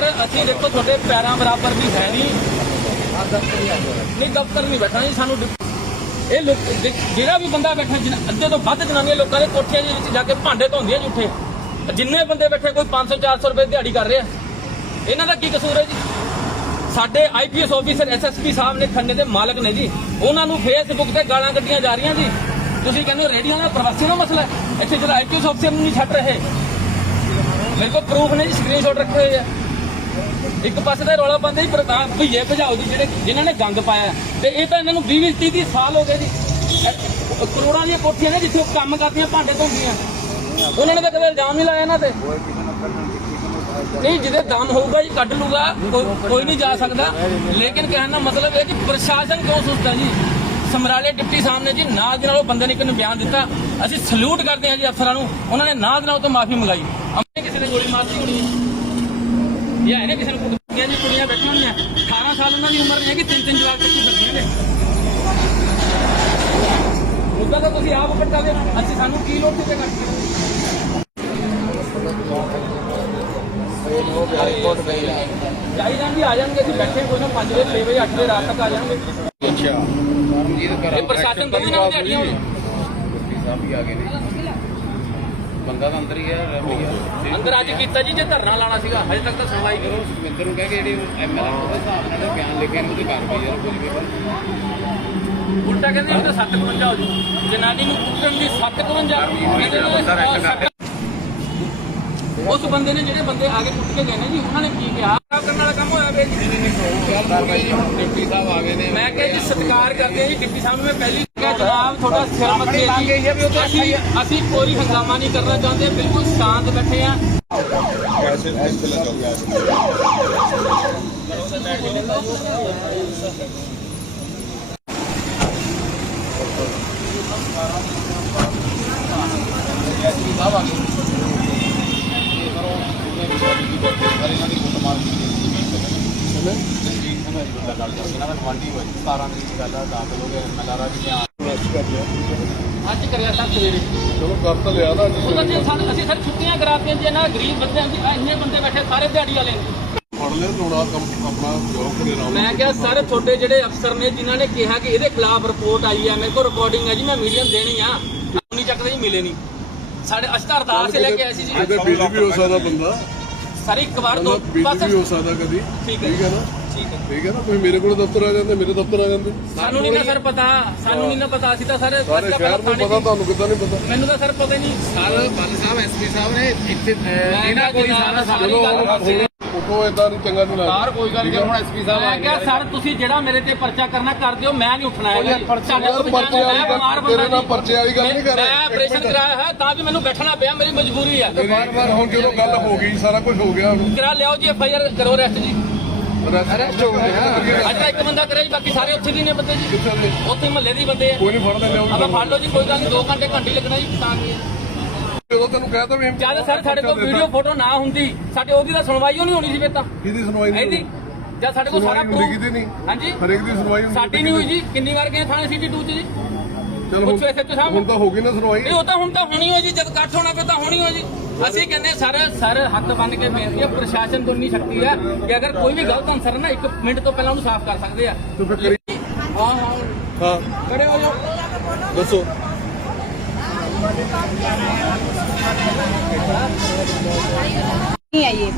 Sir, ਅਸੀਂ ਦੇਖੋ, ਤੁਹਾਡੇ ਪੈਰਾਂ ਬਰਾਬਰ ਵੀ ਹੈ ਨਹੀਂ। ਨਹੀਂ, ਦਫ਼ਤਰ ਨਹੀਂ ਬੈਠਾ ਜੀ, ਸਾਨੂੰ ਇਹ ਲੋਕ ਜਿਹੜਾ ਵੀ ਬੰਦਾ ਬੈਠਾ ਅੱਧੇ ਤੋਂ ਵੱਧ ਜਨਾਨੀਆਂ ਲੋਕਾਂ ਦੇ ਕੋਠਿਆਂ ਦੇ ਵਿੱਚ ਜਾ ਕੇ ਭਾਂਡੇ ਧੋਂਦੀਆਂ ਝੂਠੇ ਜਿੰਨੇ ਬੰਦੇ ਬੈਠੇ, ਕੋਈ 500 400 ਰੁਪਏ ਦਿਹਾੜੀ ਕਰ ਰਿਹਾ। ਇਹਨਾਂ ਦਾ ਕੀ ਕਸੂਰ ਹੈ ਜੀ? ਸਾਡੇ ਆਈਪੀਐਸ ਆਫੀਸਰ ਐਸਐਸਪੀ ਸਾਹਿਬ ਨੇ ਖੰਨੇ ਦੇ ਮਾਲਕ ਨੇ ਜੀ, ਉਹਨਾਂ ਨੂੰ ਫੇਸਬੁੱਕ ਤੇ ਗਾਲਾਂ ਕੱਢੀਆਂ ਜਾ ਰਹੀਆਂ ਜੀ। ਤੁਸੀਂ ਕਹਿੰਦੇ ਹੋ ਰੇਡੀਓ ਦਾ ਪ੍ਰਵਾਸੀ ਦਾ ਮਸਲਾ ਹੈ। ਇੱਥੇ ਜਿਹੜਾ ਆਈਪੀਐਸ ਆਫੀਸਰ ਨੂੰ ਨਹੀਂ ਛੱਡ ਰਹੇ। ਮੇਰੇ ਕੋਲ ਪ੍ਰੂਫ ਨੇ ਜੀ ਸਕਰੀਨਸ਼ਾਟ ਰੱਖੇ ਹੋਏ ਆ। ਇੱਕ ਪਾਸੇ ਦਾ ਰੌਲਾ ਪਾਉਂਦੇ ਜੀ ਪ੍ਰਤਾਪ ਭਈਏ ਭਜਾਓ ਜੀ, ਜਿਹੜੇ ਜਿਨ੍ਹਾਂ ਨੇ ਗੰਗ ਪਾਇਆ। ਤੇ ਇਹ ਤਾਂ ਇਹਨਾਂ ਨੂੰ 20 20 30 ਸਾਲ ਹੋ ਗਏ ਜੀ। ਕਰੋੜਾਂ ਦੀਆਂ ਕੋਠੀਆਂ ਨੇ ਜਿੱਥੇ ਉਹ ਕੰਮ ਕਰਦੀਆਂ, ਭਾਂਡੇ ਧੋਂਦੀਆਂ। ਉਹਨਾਂ ਨੇ ਤਾਂ ਕਦੇ ਇਲਜ਼ਾਮ ਨਹੀਂ ਲਾਇਆ ਇਹਨਾਂ ਤੇ। ਨਹੀਂ, ਜਿਹਦੇ ਦਮ ਹੋਊਗਾ ਜੀ, ਕੱਢ ਲੂਗਾ ਕੋਈ- ਕੋਈ ਨਹੀਂ ਜਾ ਸਕਦਾ। ਲੇਕਿਨ ਕਹਿਣ ਦਾ ਮਤਲਬ ਇਹ ਕਿ ਪ੍ਰਸ਼ਾਸਨ ਕਿਉਂ ਸੁਸਤ ਜੀ? ਸਮਰਾਲੇ ਡਿਪਟੀ ਸਾਹਿਬ ਨੇ ਜੀ ਨਾਲ ਦੇ ਨਾਲ ਉਹ ਬੰਦੇ ਨੇ ਇੱਕ ਨੂੰ ਬਿਆਨ ਦਿੱਤਾ। ਅਸੀਂ ਸਲੂਟ ਕਰਦੇ ਹਾਂ ਜੀ ਅਫਸਰਾਂ ਨੂੰ। ਉਹਨਾਂ ਨੇ ਨਾਲ ਦੇ ਨਾਲ ਤੋਂ ਮਾਫੀ ਮੰਗਾਈ ਅਮਨੇ ਕਿਸੇ ਨੇ ਗੋਲੀ ਮਾਰਤੀ ਹੋਣੀ ਹੈ ਇਹ ਹੈ ਨਾ ਕਿਸੇ ਨੂੰ ਕੁੜੀਆਂ ਜੀ ਕੁੜੀਆਂ ਬੈਠੀਆਂ ਹੋਈਆਂ। 18 ਸਾਲ ਉਹਨਾਂ ਦੀ ਉਮਰ ਨਹੀਂ ਹੈ ਕਿ ਤਿੰਨ ਤਿੰਨ ਜਵਾਕ ਕੱਢੀ ਫਿਰਦੀਆਂ ਨੇ। ਮੁੱਦਾ ਤਾਂ ਤੁਸੀਂ ਆਪ ਕੱਟਾ ਦੇ ਅਸੀਂ ਸਾਨੂੰ ਕੀ ਲੋੜ ਤੇ ਕੱਟ ਜਾਈ ਜਾਂਦੀ ਆ ਜਾਣਗੇ ਅਸੀਂ ਬੈਠੇ ਕੋਈ ਨਾ 5 ਵਜੇ 6 ਵਜੇ 8 ਵਜੇ ਰਾਤ ਤੱਕ ਆ ਜਾਣਗੇ। ਅੱਛਾ। ਇਹ ਪ੍ਰਸ਼ਾਸਨ ਤੋਂ ਵੀ ਨਾ ਦਿਹਾੜੀਆਂ ਹੋਣ। ਸਾਹਿਬ ਵੀ ਆ ਗਏ ਨੇ। ਬੰਦਾ ਤਾਂ ਅੰਦਰ ਹੀ ਹੈ ਰਹਿ ਗਿਆ। ਅੰਦਰ ਅੱਜ ਕੀਤਾ ਜੀ ਜੇ ਧਰਨਾ ਲਾਣਾ ਸੀਗਾ ਹਜੇ ਤੱਕ ਤਾਂ ਸੁਣਵਾਈ ਕਰੋ ਸੁਖਵਿੰਦਰ ਨੂੰ ਕਹਿ ਕੇ ਜਿਹੜੇ ਐਮਐਲਏ ਉਹਦੇ ਹਿਸਾਬ ਨਾਲ ਬਿਆਨ ਲਿਖੇ ਨੇ ਉਹਦੇ ਕਾਰਵਾਈ ਯਾਰ ਬੋਲ ਕੇ ਉਲਟਾ ਕਹਿੰਦੇ ਉਹ ਤਾਂ 751 ਹੋ ਜੂ ਜਨਾਨੀ ਨੂੰ ਕੁੱਟਣ ਦੀ 751 ਇਹਦੇ ਨਾਲ ਸੱਤ- ਉਸ ਬੰਦੇ ਨੇ ਜਿਹੜੇ ਬੰਦੇ ਆ ਕੇ ਕੁੱਟ ਕੇ ਗਏ ਨੇ ਜੀ ਉਹਨਾਂ ਨੇ ਕੀ ਕਿਹਾ? ਖਰਾਬ ਕਰਨ ਵਾਲਾ ਕੰਮ ਹੋਇਆ ਵੇ ਜੀ। ਡਿਪਟੀ ਸਾਹਿਬ ਆ ਗਏ ਨੇ। ਮੈਂ ਕਿਹਾ ਜੀ ਸਤਿਕਾਰ ਕਰਦੇ ਜੀ ਡਿਪਟੀ ਸਾਹਿਬ ਨੂੰ ਮੈਂ ਪਹਿਲੀ ਤੁਹਾਡਾ ਸਿਰ ਮੱਥੇ ਹੈ ਜੀ ਅਸੀਂ ਅਸੀਂ ਕੋਈ ਹੰਗਾਮਾ ਨਹੀਂ ਕਰਨਾ ਚਾਹੁੰਦੇ ਬਿਲਕੁਲ ਸ਼ਾਂਤ ਬੈਠੇ ਆ ਅੱਜ ਕਰਿਆ ਸਰ ਸਵੇਰੇ ਚਲੋ ਕਰ ਤਾਂ ਲਿਆ ਨਾ ਅੱਜ ਉਹਨਾਂ ਜੇ ਸਾਨੂੰ ਅਸੀਂ ਸਰ ਛੁੱਟੀਆਂ ਕਰਾਤੀਆਂ ਜੇ ਨਾ ਗਰੀਬ ਬੰਦਿਆਂ ਦੀ ਇੰਨੇ ਬੰਦੇ ਬੈਠੇ ਸਾਰੇ ਦਿਹਾੜੀ ਵਾਲੇ। ਫੜ ਲਿਆ ਲੋੜਾ ਕੰਮ ਆਪਣਾ ਜੋਬ ਕਰੇ ਰਾਮ ਮੈਂ ਕਿਹਾ ਸਰ ਤੁਹਾਡੇ ਜਿਹੜੇ ਅਫਸਰ ਨੇ ਜਿਨ੍ਹਾਂ ਨੇ ਕਿਹਾ ਕਿ ਇਹਦੇ ਖਿਲਾਫ ਰਿਪੋਰਟ ਆਈ ਹੈ ਮੇਰੇ ਕੋਲ ਰਿਕਾਰਡਿੰਗ ਹੈ ਜੀ ਮੈਂ ਮੀਡੀਆ ਦੇਣੀ ਆ। ਨਹੀਂ ਚੱਕਦੇ ਜੀ ਮਿਲੇ ਨਹੀਂ। ਸਾਡੇ ਅਸਤਾ ਅਰਦਾਸ ਲੈ ਕੇ ਆਏ ਸੀ ਜੀ। ਇਹਦੇ ਬੀਜੀ ਵੀ ਹੋ ਸਕਦਾ ਬੰਦਾ। ਸਰ ਇੱਕ ਵਾਰ ਬੰਦਾ ਦੋ ਬਸ ਵੀ ਹੋ ਸਕਦਾ ਕਦੀ। ਠੀਕ ਹੈ ਨਾ? ਠੀਕ ਹੈ ਠੀਕ ਹੈ ਨਾ ਤੁਸੀਂ ਮੇਰੇ ਕੋਲ ਦਫ਼ਤਰ ਆ ਜਾਂਦੇ ਮੇਰੇ ਦਫ਼ਤਰ ਆ ਜਾਂਦੇ। ਸਾਨੂੰ ਨਹੀਂ ਨਾ ਸਰ ਪਤਾ ਸਾਨੂੰ ਨਹੀਂ ਨਾ ਪਤਾ ਅਸੀਂ ਤਾਂ ਸਰ ਸਾਰੇ ਸ਼ਹਿਰ ਨੂੰ ਪਤਾ ਤੁਹਾਨੂੰ ਕਿੱਦਾਂ ਨਹੀਂ ਪਤਾ। ਮੈਨੂੰ ਤਾਂ ਸਰ ਪਤਾ ਹੀ ਨਹੀਂ। ਸਰ ਬੱਲ ਸਾਹਿਬ ਐਸਪੀ ਸਾਹਿਬ ਨੇ ਇੱਥੇ ਇਹਨਾਂ ਕੋਈ ਕਿਹਾ ਸਾਰਾ ਸਾਰੀ ਉਠੋ ਇਦਾਂ ਨਹੀਂ ਚੰਗਾ ਨਹੀਂ ਲੱਗਦਾ। ਸਾਰ ਕੋਈ ਗੱਲ ਨਹੀਂ ਹੁਣ ਐਸਪੀ ਸਾਹਿਬ ਆ ਗਏ। ਸਰ ਤੁਸੀਂ ਜਿਹੜਾ ਮੇਰੇ ਤੇ ਪਰਚਾ ਕਰਨਾ ਕਰ ਦਿਓ ਮੈਂ ਨਹੀਂ ਉੱਠਣਾ ਜੀ। ਸਾਡੇ ਕੋਲ ਪਰਚੇ ਵਾਲੀ ਗੱਲ ਬੰਦਾ ਤੇਰੇ ਨਾਲ। ਪਰਚੇ ਵਾਲੀ ਗੱਲ ਨਹੀਂ ਕਰ ਮੈਂ ਆਪਰੇਸ਼ਨ ਕਰਾਇਆ ਹੈ ਤਾਂ ਵੀ ਮੈਨੂੰ ਬੈਠਣਾ ਪਿਆ ਮੇਰੀ ਮਜਬੂਰੀ ਹੈ। ਵਾਰ ਵਾਰ ਹੁਣ ਜਦੋਂ ਗੱਲ ਹੋ ਗਈ ਸਾਰਾ ਕੁਝ ਹੋ ਗਿਆ। ਕਰਾ ਲਿਆਓ ਜੀ ਐਫ ਆਈ ਆਰ ਕਰੋ ਰੈਸਟ ਜੀ। ਅਰੈਸਟ ਹੋ ਗਿਆ। ਅੱਜ ਤਾਂ ਇੱਕ ਬੰਦਾ ਕਰਿਆ ਜੀ ਬਾਕੀ ਸਾਰੇ ਉੱਥੇ ਵੀ ਨੇ ਬੰਦੇ ਜੀ। ਕਿੱਥੇ ਦੇ ਉੱਥੇ ਮਹੱਲੇ ਦੇ ਹੀ ਬੰਦੇ ਆ। ਕੋਈ ਨਹੀਂ ਫੜਦਾ ਲਿਆਓ ਆਪਾਂ ਫੜ ਲਓ ਜੀ ਕੋਈ ਗੱਲ ਨਹੀਂ 2 ਘੰਟੇ ਘੰਟੀ ਲੱਗਣਾ ਜੀ ਤਾਂ ਕੀ ਹੈ। ਜਦੋਂ ਤੈਨੂੰ ਕਹਿਤਾ ਵੀ ਜਦ ਸਰ ਸਾਡੇ ਕੋਲ ਵੀਡੀਓ ਫੋਟੋ ਨਾ ਹੁੰਦੀ ਸਾਡੇ ਉਹਦੀ ਤਾਂ ਸੁਣਵਾਈ ਨਹੀਂ ਹੋਣੀ ਸੀ ਫਿਰ ਤਾਂ। ਕਿਹਦੀ ਸੁਣਵਾਈ ਨਹੀਂ ਇਹਦੀ? ਜਦ ਸਾਡੇ ਕੋਲ ਸਾਰਾ ਸੁਣਵਾਈ ਹੁੰਦੀ ਕਿਹਦੀ ਨਹੀਂ? ਹਾਂਜੀ। ਹਰੇਕ ਦੀ ਸੁਣਵਾਈ ਸਾਡੀ ਨਹੀਂ ਹੋਈ ਜੀ ਕਿੰਨੀ ਵਾਰ ਗਏ ਥਾਣੇ ਸਿਟੀ 2 ਚ ਜੀ? ਚਲ ਪੁੱਛੋ SHO ਸਾਹਿਬ ਹੁਣ ਤਾਂ ਹੋ ਗਈ ਨਾ ਸੁਣਵਾਈ ਇਹ ਉਹ ਤਾਂ ਹੁਣ ਤਾਂ ਹੋਣੀ ਹੋ ਜੀ ਜਦ ਇਕੱਠ ਹੋਣਾ ਫਿਰ ਤਾਂ ਹੋਣੀ ਹੋ ਜੀ ਅਸੀਂ ਕਹਿੰਦੇ ਸਰ ਸਰ ਹੱਥ ਬੰਨ ਕੇ ਬੇਨਤੀ ਹੈ ਪ੍ਰਸ਼ਾਸਨ ਤੋਂ ਨਹੀਂ ਸ਼ਕਤੀ ਹੈ ਕਿ ਅਗਰ ਕੋਈ ਵੀ ਗਲਤ ਅਨਸਰ ਹੈ ਨਾ ਇੱਕ ਮਿੰਟ ਤੋਂ ਪਹਿਲਾਂ ਉਹਨੂੰ ਸਾਫ਼ ਕਰ ਸਕਦੇ ਆ ਤੂੰ ਫਿਰ ਕਰੀ ਹਾਂ ਹਾਂ ਹਾਂ ਖੜੇ ਹੋ ਜਾਓ ਦੱਸੋ नहीं है ये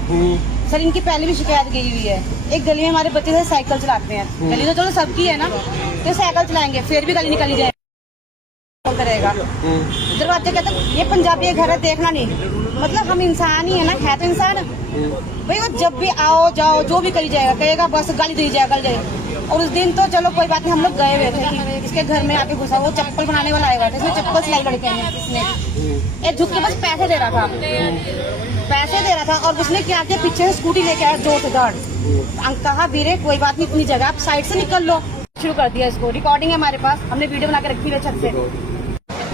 सर इनकी पहले भी शिकायत गई हुई है एक गली में हमारे बच्चे से साइकिल चलाते हैं गली तो चलो सबकी है ना तो साइकिल चलाएंगे फिर भी गली निकाली जाए रहेगा दरवाजे कहते ये पंजाबी घर है, देखना नहीं। मतलब हम इंसान ही है ना है तो इंसान। भाई, वो जब भी आओ, जाओ, जो भी करी जाएगा, कहेगा, बस गाली दी जाएगा गाली जाएगा और उस दिन तो चलो, कोई बात नहीं, हम लोग गए हुए थे इसके घर में आके घुसा, वो चप्पल बनाने वाला आएगा इसमें चप्पल सिलाई लड़के ने इसने ये झुक के बस पैसे दे रहा था। पैसे दे रहा था, और उसने क्या किया, पीछे से स्कूटी लेके आया, ज़ोर से अंक कहा, वीरे, कोई बात नहीं, इतनी जगह, आप साइड से निकल लो। शुरू कर दिया इसको। रिकॉर्डिंग है हमारे पास, हमने वीडियो बना के रखी हुई है छत से।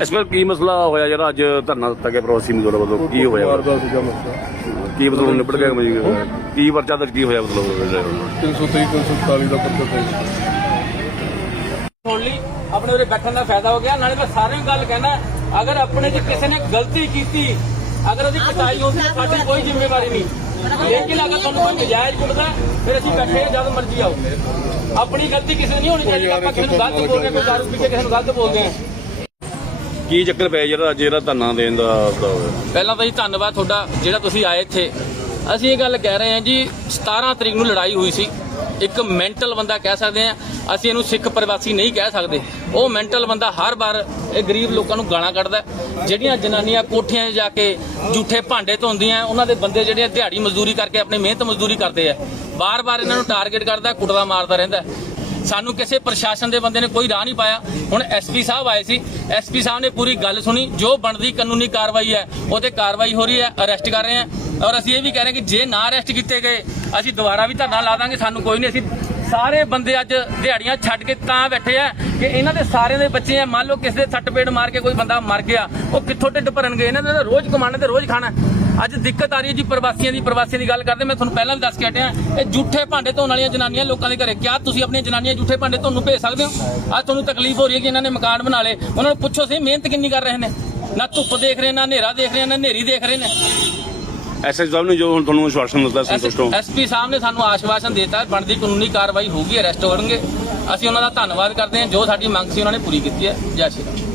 ਇਸ ਵਾਰ ਕੀ ਮਸਲਾ ਹੋਇਆ ਜਿਹੜਾ ਅੱਜ ਧਰਨਾ ਦਿੱਤਾ ਗਿਆ ਪ੍ਰਵਾਸੀ ਮਜ਼ਦੂਰਾਂ ਵੱਲੋਂ? ਕੀ ਹੋਇਆ? ਵਾਰਦਾਤ ਸੀਗਾ ਮਸਲਾ। ਕੀ ਮਤਲਬ ਨਿਬੜ ਗਿਆ ਮਜੀ ਕੀ ਪਰਚਾ ਦਰਜ ਕੀ ਹੋਇਆ ਮਤਲਬ? 323 347 ਦਾ ਲਈ ਆਪਣੇ ਉਰੇ ਬੈਠਣ ਦਾ ਫਾਇਦਾ ਹੋ ਗਿਆ ਨਾਲੇ ਮੈਂ ਸਾਰਿਆਂ ਨੂੰ ਗੱਲ ਕਹਿਣਾ ਅਗਰ ਆਪਣੇ 'ਚ ਕਿਸੇ ਨੇ ਗਲਤੀ ਕੀਤੀ ਅਗਰ ਉਹਦੀ ਕਟਾਈ ਹੁੰਦੀ ਤਾਂ ਸਾਡੀ ਕੋਈ ਜ਼ਿੰਮੇਵਾਰੀ ਨਹੀਂ। ਲੇਕਿਨ ਅਗਰ ਤੁਹਾਨੂੰ ਕੋਈ ਨਜਾਇਜ਼ ਕੁੱਟਦਾ ਫਿਰ ਅਸੀਂ ਬੈਠੇ ਹਾਂ, ਜਦ ਮਰਜ਼ੀ ਆਓ। ਆਪਣੀ ਗਲਤੀ ਕਿਸੇ ਦੀ ਨਹੀਂ ਹੋਣੀ ਚਾਹੀਦੀ ਆਪਾਂ ਕਿਸੇ ਨੂੰ ਗਲਤ ਬੋਲਦੇ ਕੋਈ ਦਾਰੂ ਪੀ ਕੇ ਕਿਸੇ ਨੂੰ ਗਲਤ ਬੋਲਦੇ ਹਾਂ। ਕੀ ਚੱਕਰ ਪਿਆ ਜਿਹੜਾ ਅੱਜ ਜਿਹੜਾ ਧਰਨਾ ਦੇਣ ਦਾ ਦਾ ਹੋਇਆ ਪਹਿਲਾਂ ਤਾਂ ਜੀ ਧੰਨਵਾਦ ਤੁਹਾਡਾ, ਜਿਹੜਾ ਤੁਸੀਂ ਆਏ ਇੱਥੇ। ਅਸੀਂ ਇਹ ਗੱਲ ਕਹਿ ਰਹੇ ਹਾਂ ਜੀ 17 ਤਰੀਕ ਨੂੰ ਲੜਾਈ ਹੋਈ ਸੀ। ਇੱਕ ਮੈਂਟਲ ਬੰਦਾ ਕਹਿ ਸਕਦੇ ਆ ਅਸੀਂ ਇਹਨੂੰ ਸਿੱਖ ਪ੍ਰਵਾਸੀ ਨਹੀਂ ਕਹਿ ਸਕਦੇ। ਉਹ ਮੈਂਟਲ ਬੰਦਾ ਹਰ ਵਾਰ ਇਹ ਗਰੀਬ ਲੋਕਾਂ ਨੂੰ ਗਾਲਾਂ ਕੱਢਦਾ ਜਿਹੜੀਆਂ ਜਨਾਨੀਆਂ ਕੋਠਿਆਂ 'ਚ ਜਾ ਕੇ ਝੂਠੇ ਭਾਂਡੇ ਧੋਂਦੀਆਂ ਉਹਨਾਂ ਦੇ ਬੰਦੇ ਜਿਹੜੇ ਦਿਹਾੜੀ ਮਜ਼ਦੂਰੀ ਕਰਕੇ, ਆਪਣੀ ਮਿਹਨਤ ਮਜ਼ਦੂਰੀ ਕਰਦੇ ਆ। ਬਾਰ-ਬਾਰ ਇਹਨਾਂ ਨੂੰ ਟਾਰਗੇਟ ਕਰਦਾ, ਕੁੱਟਦਾ, ਮਾਰਦਾ ਰਹਿੰਦਾ ਸਾਨੂੰ ਕਿਸੇ ਪ੍ਰਸ਼ਾਸਨ ਦੇ ਬੰਦੇ ਨੇ ਕੋਈ ਰਾਹ ਨਹੀਂ ਪਾਇਆ। ਹੁਣ ਐਸਪੀ ਸਾਹਿਬ ਆਏ ਸੀ। ਐਸਪੀ ਸਾਹਿਬ ਨੇ ਪੂਰੀ ਗੱਲ ਸੁਣੀ। ਜੋ ਬਣਦੀ ਕਾਨੂੰਨੀ ਕਾਰਵਾਈ ਹੈ ਉਹ ਤੇ ਕਾਰਵਾਈ ਹੋ ਰਹੀ ਹੈ, ਅਰੈਸਟ ਕਰ ਰਹੇ ਹਾਂ। ਔਰ ਅਸੀਂ ਇਹ ਵੀ ਕਹਿ ਰਹੇ ਕਿ ਜੇ ਨਾ ਅਰੈਸਟ ਕੀਤੇ ਗਏ, ਅਸੀਂ ਦੁਬਾਰਾ ਵੀ ਧਰਨਾ ਲਾ ਦਾਂਗੇ, ਸਾਨੂੰ ਕੋਈ ਨਹੀਂ। ਅਸੀਂ ਸਾਰੇ ਬੰਦੇ ਅੱਜ ਦਿਹਾੜੀਆਂ ਛੱਡ ਕੇ ਤਾਂ ਬੈਠੇ ਆ ਕਿ ਇਹਨਾਂ ਦੇ ਸਾਰਿਆਂ ਦੇ ਬੱਚੇ ਆ। ਮੰਨ ਲਓ ਕਿਸੇ ਦੇ ਸੱਟ ਪੇਟ ਮਾਰ ਕੇ ਕੋਈ ਬੰਦਾ ਮਰ ਗਿਆ, ਉਹ ਕਿੱਥੋਂ ਢਿੱਡ ਭਰਨਗੇ? ਇਹਨਾਂ ਦੇ ਰੋਜ਼ ਕਮਾਉਣਾ ਤੇ ਰੋਜ਼ ਖਾਣਾ। ਅੱਜ ਦਿੱਕਤ ਆ ਰਹੀ ਹੈ ਜੀ ਪ੍ਰਵਾਸੀਆਂ ਦੀ ਪ੍ਰਵਾਸੀਆਂ ਦੀ ਗੱਲ ਕਰਦੇ ਮੈਂ ਤੁਹਾਨੂੰ ਪਹਿਲਾਂ ਵੀ ਦੱਸ ਕੇ ਹਟਿਆ। ਇਹ ਝੂਠੇ ਭਾਂਡੇ ਧੋਣ ਵਾਲੀਆਂ ਜਨਾਨੀਆਂ ਲੋਕਾਂ ਦੇ ਘਰੇ। ਕਿਆ ਤੁਸੀਂ ਆਪਣੀਆਂ ਜਨਾਨੀਆਂ ਝੂਠੇ ਭਾਂਡੇ ਧੋਣ ਨੂੰ ਭੇਜ ਸਕਦੇ ਹੋ? ਅੱਜ ਤੁਹਾਨੂੰ ਤਕਲੀਫ ਹੋ ਰਹੀ ਹੈ ਕਿ ਇਹਨਾਂ ਨੇ ਮਕਾਨ ਬਣਾ ਲਏ। ਉਹਨਾਂ ਨੂੰ ਪੁੱਛੋ ਸਹੀ ਮਿਹਨਤ ਕਿੰਨੀ ਕਰ ਰਹੇ ਨੇ? ਨਾ ਧੁੱਪ ਦੇਖ ਰਹੇ ਨਾ ਹਨੇਰਾ ਦੇਖ ਰਹੇ ਨਾ ਹਨੇਰੀ ਦੇਖ ਰਹੇ ਨੇ। ਐਸਐਸ ਸਾਹਿਬ ਨੇ ਜੋ ਹੁਣ ਤੁਹਾਨੂੰ ਆਸ਼ਵਾਸਨ ਦਿੱਤਾ ਸੰਤੁਸ਼ਟ ਹੋ। ਐਸਪੀ ਸਾਹਿਬ ਨੇ ਸਾਨੂੰ ਆਸ਼ਵਾਸਨ ਦਿੱਤਾ ਬਣਦੀ ਕਾਨੂੰਨੀ ਕਾਰਵਾਈ ਹੋਊਗੀ ਅਰੈਸਟ ਹੋਣਗੇ। ਅਸੀਂ ਉਹਨਾਂ ਦਾ ਧੰਨਵਾਦ ਕਰਦੇ ਹਾਂ। ਜੋ ਸਾਡੀ ਮੰਗ ਸੀ ਉਹਨਾਂ ਨੇ ਪੂਰੀ ਕੀਤੀ ਹੈ। ਜੈ ਸ਼੍ਰੀ ਰਾਮ